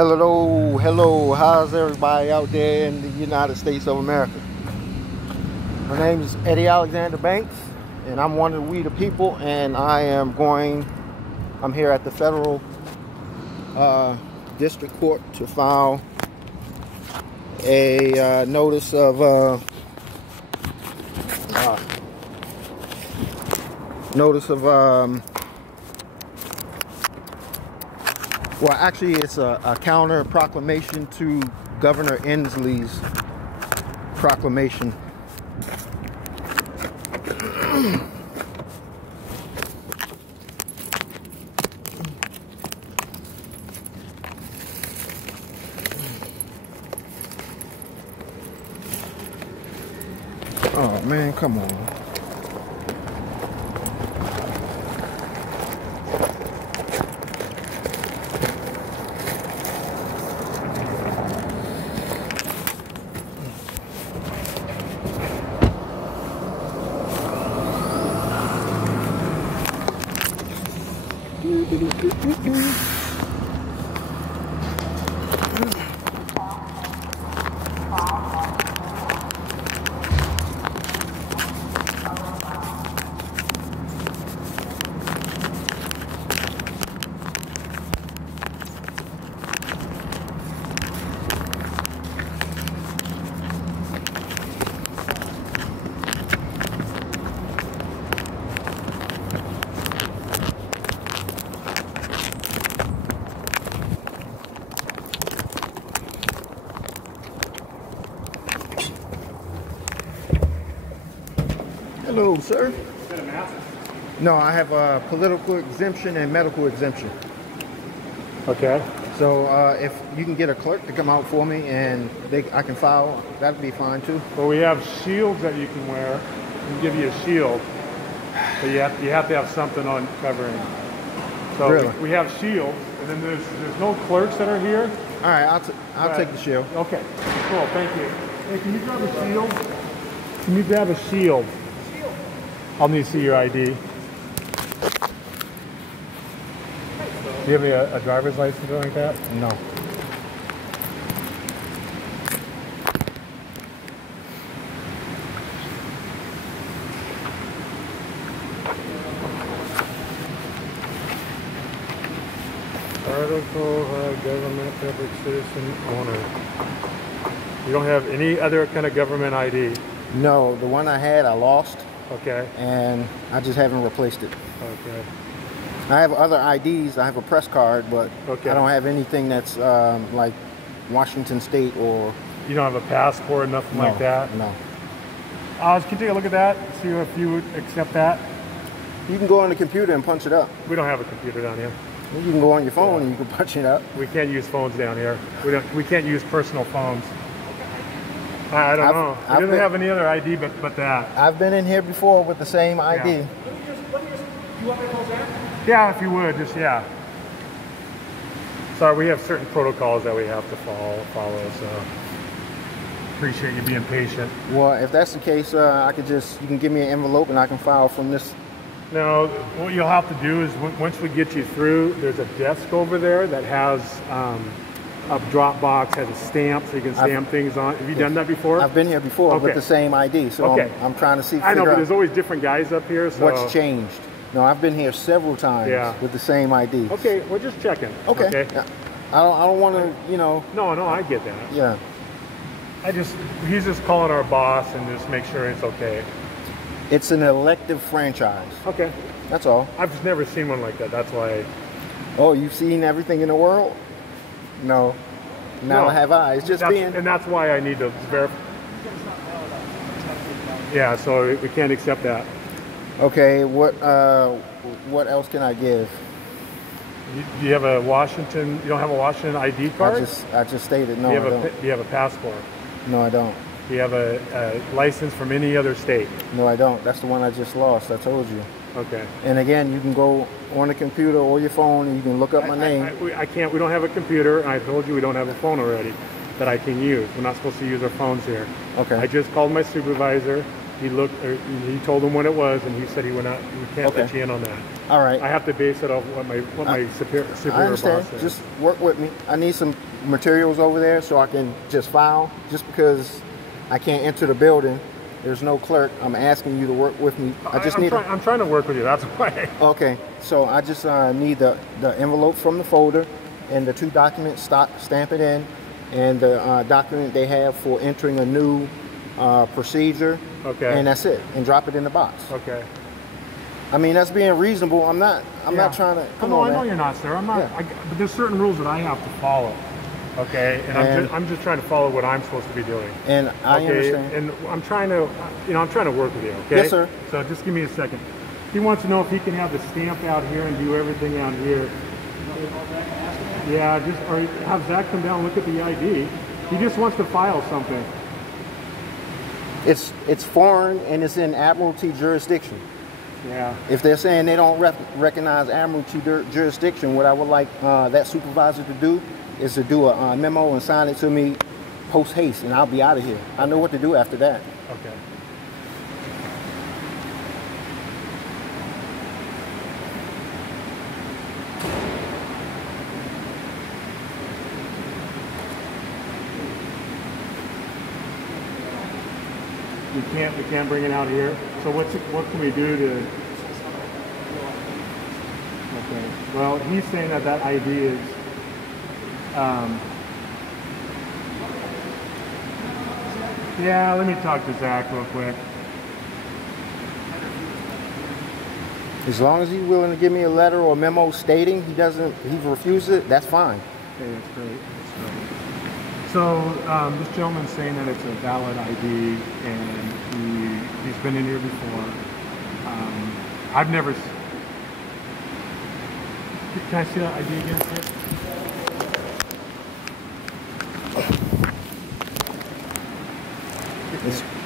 Hello, how's everybody out there in the United States of America? My name is Eddie Alexander Banks, and I'm one of We the People, and I'm here at the Federal District Court to file a notice of well, actually, it's a counter proclamation to Governor Inslee's proclamation. Oh man, come on. Hello, sir. Is that a mask? No, I have a political exemption and medical exemption. Okay. So if you can get a clerk to come out for me and I can file, that'd be fine too. Well, we have shields that you can wear. We can give you a shield, but you have to have something on covering. So really? we have shields, and then there's no clerks that are here. All right, I'll take the shield. Okay. Cool. Thank you. Hey, can you grab a shield? Can you grab a shield? I'll need to see your ID. Do you have a driver's license or like that? No. Article government public citizen owner. You don't have any other kind of government ID? No, the one I had I lost. Okay. And I just haven't replaced it. Okay. I have other IDs. I have a press card, but okay. I don't have anything that's like Washington State or... You don't have a passport or nothing like that? No. Can you take a look at that? See if you would accept that? You can go on the computer and punch it up. We don't have a computer down here. You can go on your phone and you can punch it up. We can't use phones down here. We can't use personal phones. I don't know. We didn't have any other ID but that. I've been in here before with the same ID. Yeah. You want me to close that? Yeah, if you would, just yeah. Sorry, we have certain protocols that we have to follow, so appreciate you being patient. Well, if that's the case, you can give me an envelope and I can file from this. No, what you'll have to do is once we get you through, there's a desk over there that has a drop box, has a stamp so you can stamp things on. Have you done that before? I've been here before with the same ID, so I'm trying to see. I know, but there's always different guys up here. So what's changed? No, I've been here several times with the same ID. Okay, we're just checking. Okay. Yeah. I don't want to, you know. No, I get that. Yeah. He's just calling our boss and just make sure it's okay. It's an elective franchise. Okay. That's all. I've just never seen one like that. That's why. Oh, you've seen everything in the world? No. Now I have I. It's just and that's why I need to verify. Yeah, so we can't accept that. Okay, what else can I give? Do you have a Washington? You don't have a Washington ID card? I just stated no. Do you have a passport? No, I don't. Do you have a license from any other state? No, I don't. That's the one I just lost. I told you. Okay. And again, you can go on the computer or your phone and you can look up my name. I can't. We don't have a computer. I told you we don't have a phone already that I can use. We're not supposed to use our phones here. Okay. I just called my supervisor. He looked, or he told him what it was, and he said he can't let you in on that. All right. I have to base it off what my superior I understand. boss said. Just work with me. I need some materials over there so I can just file. Just because I can't enter the building, there's no clerk. I'm asking you to work with me. I'm trying to work with you. That's why. Okay. So I just need the envelope from the folder and the 2 documents. Stamp it in, and the document they have for entering a new procedure. Okay. And that's it. And drop it in the box. Okay. I mean, that's being reasonable. I'm not trying to. I know you're not, sir. I'm not. Yeah. But there's certain rules that I have to follow. Okay. And I'm just trying to follow what I'm supposed to be doing. And I understand. And I'm trying to, I'm trying to work with you. Okay. Yes, sir. So just give me a second. He wants to know if he can have the stamp out here and do everything out here. Yeah. Or have Zach come down and look at the ID. He just wants to file something. It's foreign and it's in admiralty jurisdiction. Yeah. If they're saying they don't recognize admiralty jurisdiction, what I would like that supervisor to do is to do a memo and sign it to me post haste, and I'll be out of here. I know what to do after that. Okay. We can't bring it out here. So what can we do to? Okay. Well, he's saying that ID is. Yeah. Let me talk to Zach real quick. As long as he's willing to give me a letter or a memo stating he refuses it, that's fine. Okay, that's great. So this gentleman's saying that it's a valid ID, and he's been in here before. I've never. Can I see that ID again, sir?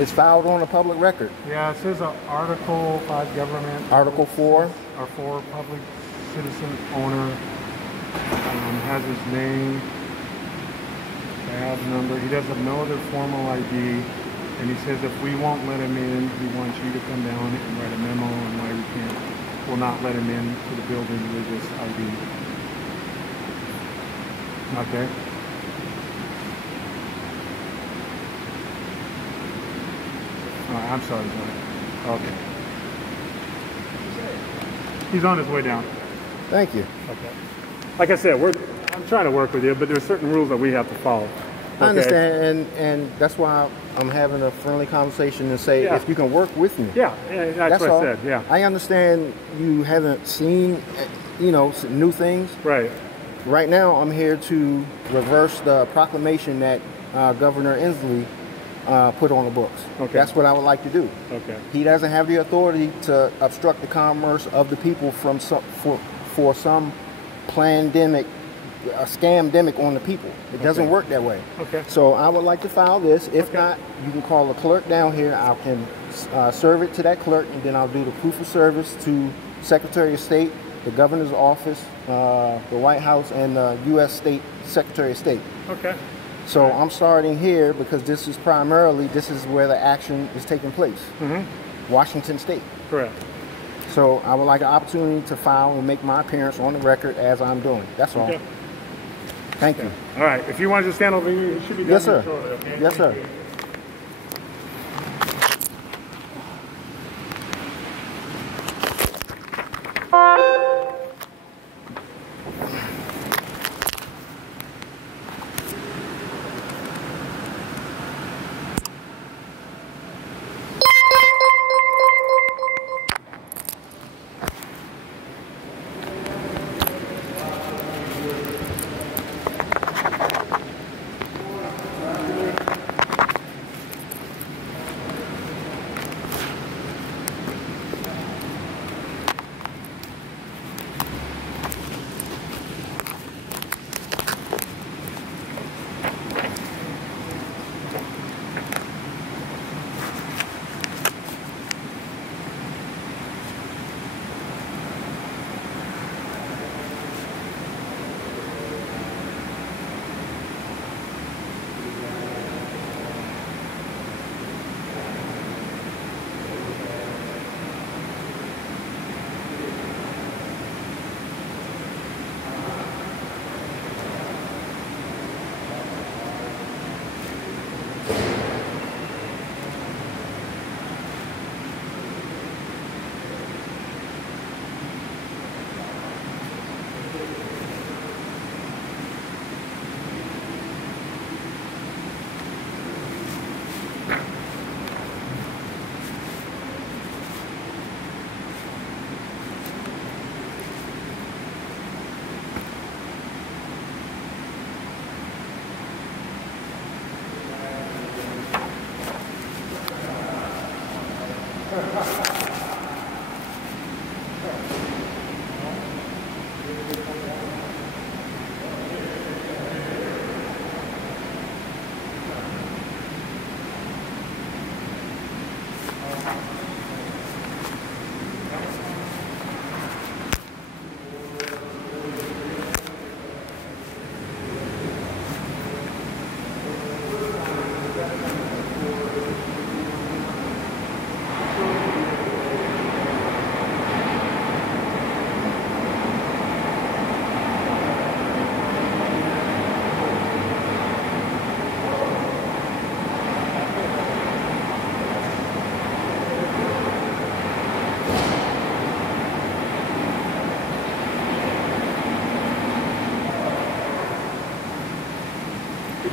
It's filed on a public record. Yeah, it says Article 5 government. Article 4. Or 4 public citizen owner. Has his name. Tab number. He does have no other formal ID, and he says if we won't let him in, he wants you to come down and write a memo on why we will not let him in to the building with this ID. Okay. I'm sorry, sir. Okay. He's on his way down. Thank you. Okay. Like I said, I'm trying to work with you, but there's certain rules that we have to follow. Okay? I understand, and that's why I'm having a friendly conversation and say, if you can work with me. Yeah, that's what I said, yeah. I understand you haven't seen, new things. Right. Right now, I'm here to reverse the proclamation that Governor Inslee put on the books. Okay. That's what I would like to do. Okay. He doesn't have the authority to obstruct the commerce of the people for some pandemic, a scamdemic on the people. It doesn't work that way. Okay. So I would like to file this. If not, you can call the clerk down here. I can serve it to that clerk, and then I'll do the proof of service to Secretary of State, the Governor's Office, the White House, and the U.S. State Secretary of State. Okay. So I'm starting here because this is where the action is taking place. Mm-hmm. Washington State. Correct. So I would like an opportunity to file and make my appearance on the record as I'm doing. That's all. Okay. Thank you. All right. If you want to just stand over here, it should be done. Yes, sir. Shortly, okay? Yes, sir.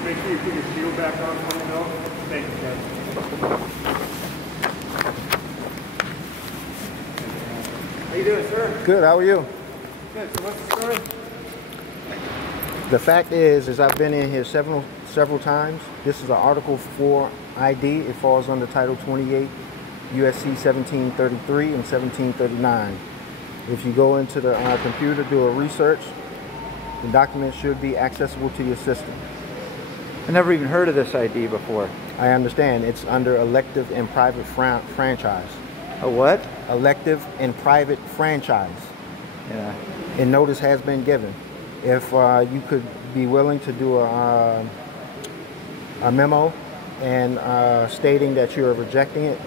make sure you put your shield back on for me, though. Thank you, Ken. How you doing, sir? Good, how are you? Good. So what's the story? The fact is I've been in here several times. This is an Article 4 ID. It falls under Title 28, USC 1733 and 1739. If you go into the computer, do a research, the document should be accessible to your system. I never even heard of this ID before. I understand. It's under elective and private franchise. A what? Elective and private franchise. Yeah. And notice has been given. If you could be willing to do a memo and stating that you're rejecting it,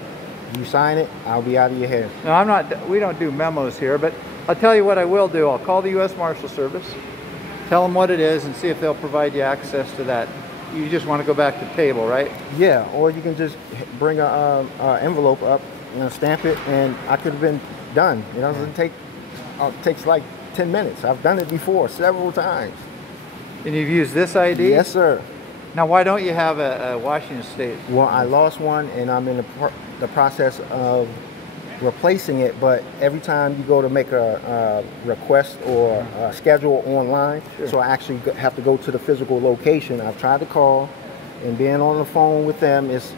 you sign it, I'll be out of your hair. No, I'm not. We don't do memos here, but I'll tell you what I will do. I'll call the U.S. Marshal Service, tell them what it is, and see if they'll provide you access to that. You just want to go back to the table, right? Yeah, or you can just bring a envelope up, stamp it, and I could have been done. It doesn't take. It takes like 10 minutes. I've done it before several times. And you've used this ID? Yes, sir. Now, why don't you have a Washington State? Well, I lost one, and I'm in the process of replacing it. But every time you go to make a request or a schedule online, Sure. So I actually have to go to the physical location. I've tried to call, and being on the phone with them it's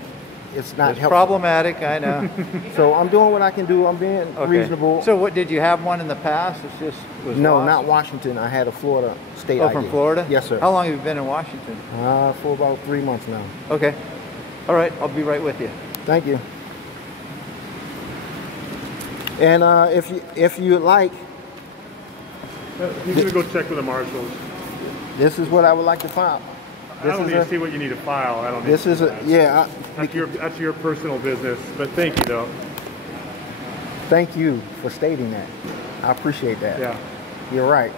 not It's helpful. problematic, I know. So I'm doing what I can do. I'm being reasonable. So, what did you have one in the past? It's just was No, lost? not Washington. I had a Florida state Oh, ID. from Florida? Yes, sir. How long have you been in Washington? For about 3 months now. Okay. All right, I'll be right with you. Thank you. And if you like, He's going to go check with the marshals. this is what I would like to file. I don't need to see what you need to file. I don't need This to is see a that. yeah. That's your personal business. But thank you, though. Thank you for stating that. I appreciate that. Yeah. You're right.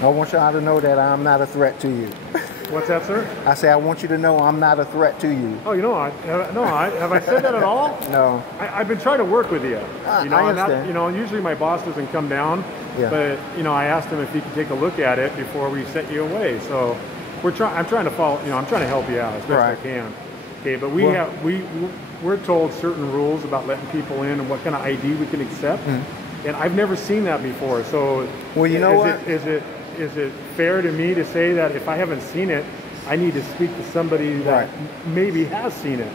I want y'all to know that I'm not a threat to you. What's that, sir? I say I want you to know I'm not a threat to you. Oh, have I said that at all? No. I've been trying to work with you. I I'm understand. not, usually my boss doesn't come down, Yeah. but I asked him if he could take a look at it before we sent you away. So I'm trying to follow. I'm trying to help you out as best Right. I can. Okay, but we're told certain rules about letting people in and what kind of ID we can accept, and I've never seen that before. So, Well, you know what? Is it fair to me to say that if I haven't seen it, I need to speak to somebody that maybe has seen it?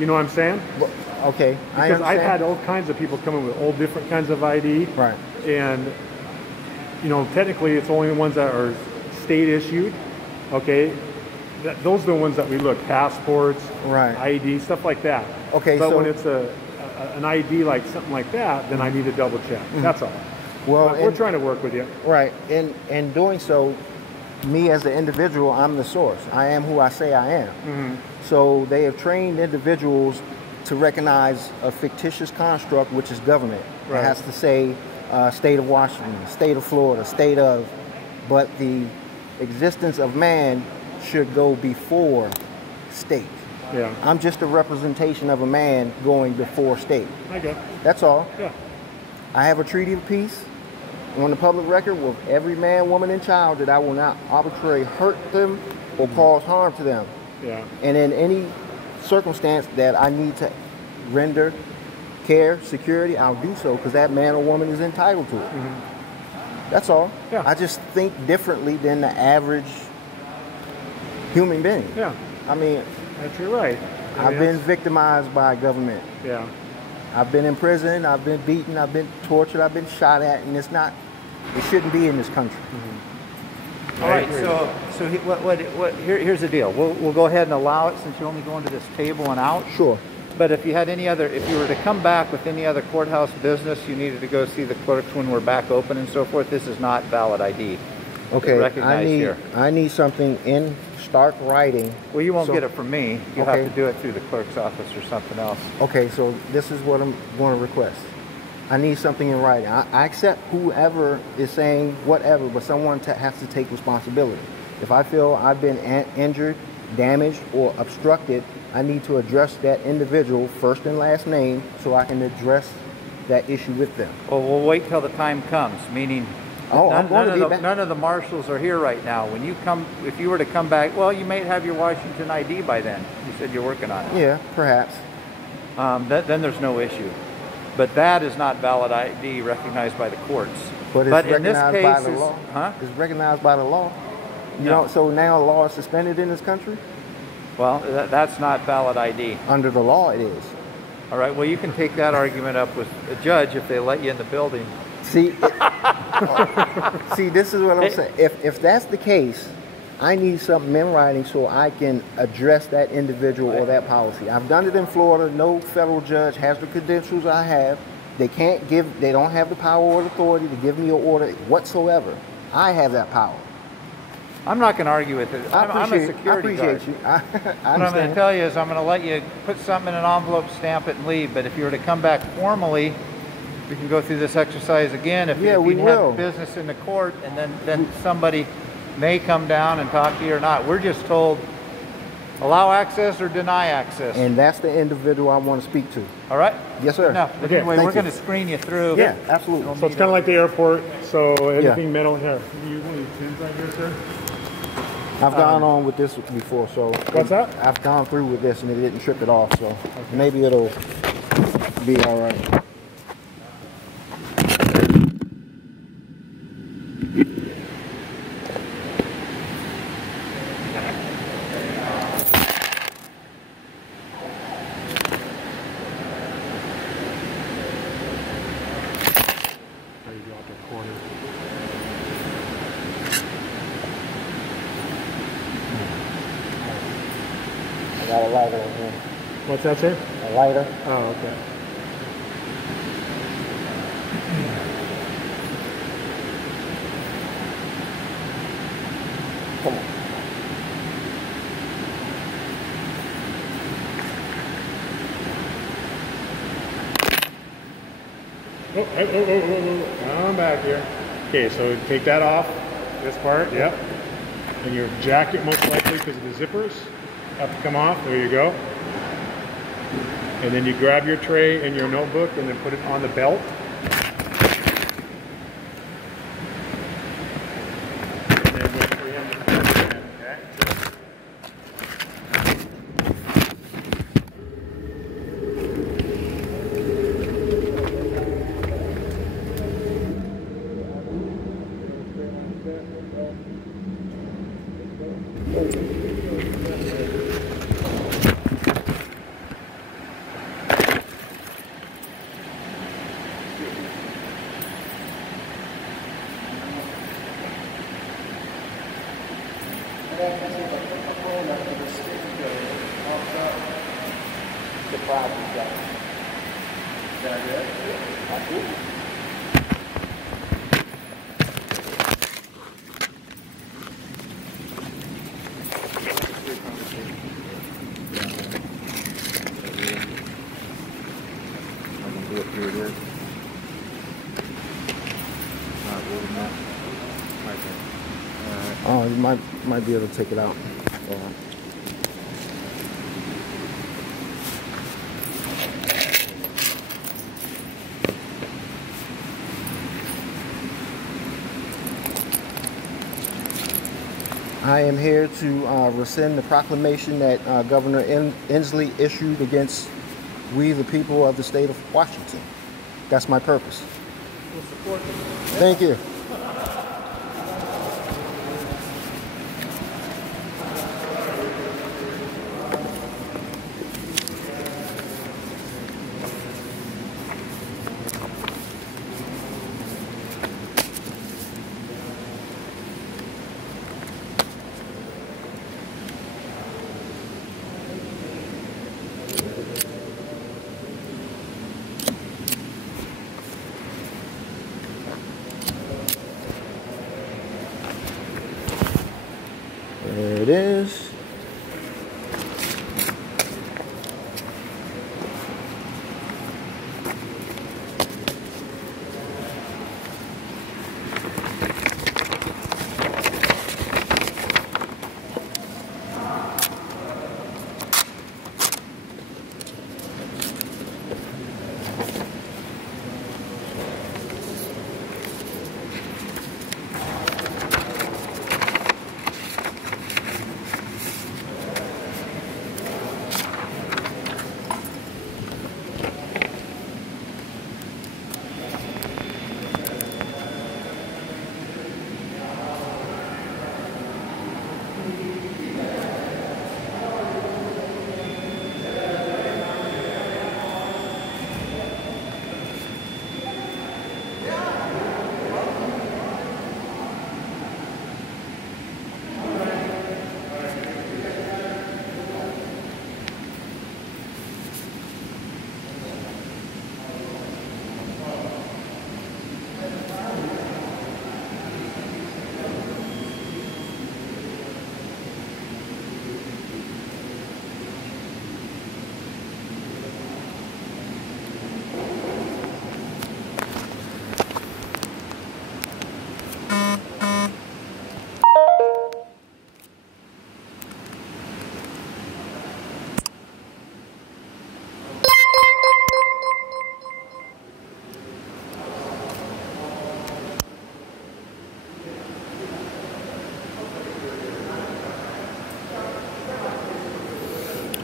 You know what I'm saying? Well, okay. Because I've had all kinds of people come in with all different kinds of ID. Right. And, technically it's only the ones that are state issued. Okay. Those are the ones that we look, passports, Right. ID, stuff like that. Okay, But so- when it's an ID like something like that, then I need to double check. That's all. Well, But we're trying to work with you. Right. In doing so, me as the individual, I'm the source. I am who I say I am. So they have trained individuals to recognize a fictitious construct, which is government. Right. It has to say state of Washington, state of Florida, state of, but the existence of man should go before state. Yeah. I'm just a representation of a man going before state. Okay. That's all. Yeah. I have a treaty of peace on the public record with every man, woman, and child that I will not arbitrarily hurt them or cause harm to them. Yeah. And in any circumstance that I need to render care, security, I'll do so because that man or woman is entitled to it. That's all. Yeah. I just think differently than the average human being. Yeah. I mean, That's you're right. I I've mean, been victimized by government. Yeah. I've been in prison, I've been beaten, I've been tortured, I've been shot at, and it shouldn't be in this country. All right, here's the deal. We'll go ahead and allow it since you're only going to this table and out. Sure. But if you were to come back with any other courthouse business, you needed to go see the clerks when we're back open and so forth. This is not valid ID. Okay, Recognized here. I need something in stark writing. Well, you won't get it from me. You'll Okay. have to do it through the clerk's office or something else. Okay, so this is what I'm going to request. I need something in writing. I accept whoever is saying whatever, but someone has to take responsibility. If I feel I've been injured damaged or obstructed, I need to address that individual first and last name so I can address that issue with them. Well, we'll wait till the time comes, meaning none of the marshals are here right now. When you come, if you were to come back, well, you may have your Washington ID by then. You said you're working on it. Yeah, perhaps. Then there's no issue. But that is not valid ID recognized by the courts. But it's recognized by the law. Huh? It's recognized by the law. You know, so now the law is suspended in this country? Well, that's not valid ID. Under the law, it is. All right, well, you can take that argument up with a judge if they let you in the building. See, see, this is what I'm saying. If that's the case, I need something in writing so I can address that individual or that policy. I've done it in Florida. No federal judge has the credentials I have. They don't have the power or authority to give me an order whatsoever. I have that power. I'm not going to argue with it. I'm a security guard. I appreciate you. I what I'm going to tell you is I'm going to let you put something in an envelope, stamp it, and leave. But if you were to come back formally, we can go through this exercise again. If you have business in the court, and then somebody may come down and talk to you or not. We're just told allow access or deny access. And that's the individual I want to speak to. All right? Yes, sir. No, okay. Anyway, we're going to screen you through. Yeah, absolutely. So it's kind of like the airport. So anything metal here. You want these pins right here, sir? I've gone on with this before, so what's that? I've gone through with this and it didn't trip it off, so maybe it'll be all right. Got a lighter in here. What's that, sir? A lighter. Oh, okay. Come on. Oh, come back here. Okay, so take that off. This part, yep. And your jacket, most likely, because of the zippers, have to come off. There you go. And then you grab your tray and your notebook and then put it on the belt. And then wait for him to come in, okay? Oh, you might be able to take it out. I am here to rescind the proclamation that Governor Inslee issued against we, the people of the state of Washington. That's my purpose. We'll support you. Thank you. There it is.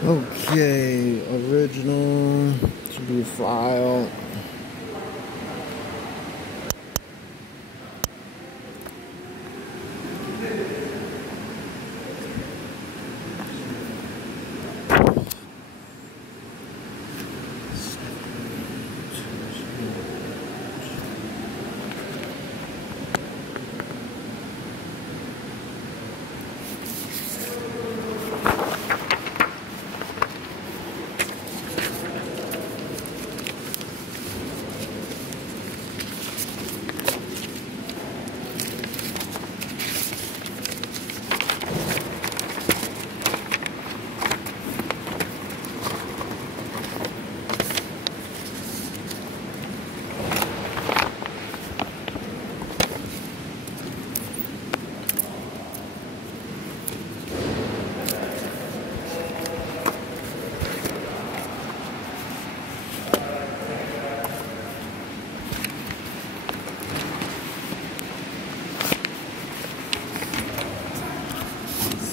Okay, original should be filed.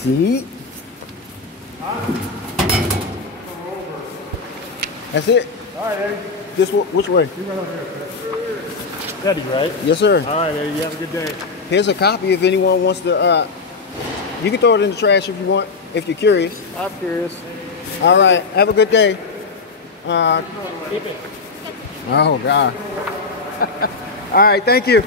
See? That's it. All right, Eddie. Which way? You right over here. Eddie, right? Yes, sir. All right, Eddie. You have a good day. Here's a copy if anyone wants to. You can throw it in the trash if you want, if you're curious. I'm curious. All right. Have a good day. Keep it. Oh, God. All right. Thank you.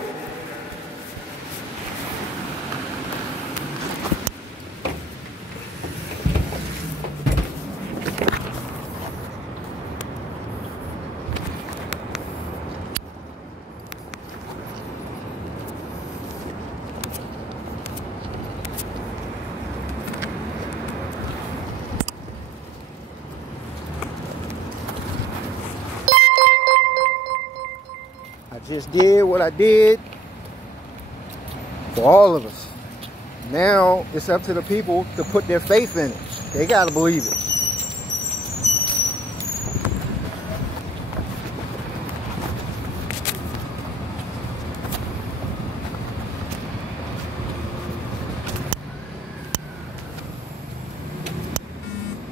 I just did what I did for all of us. Now it's up to the people to put their faith in it. They got to believe it.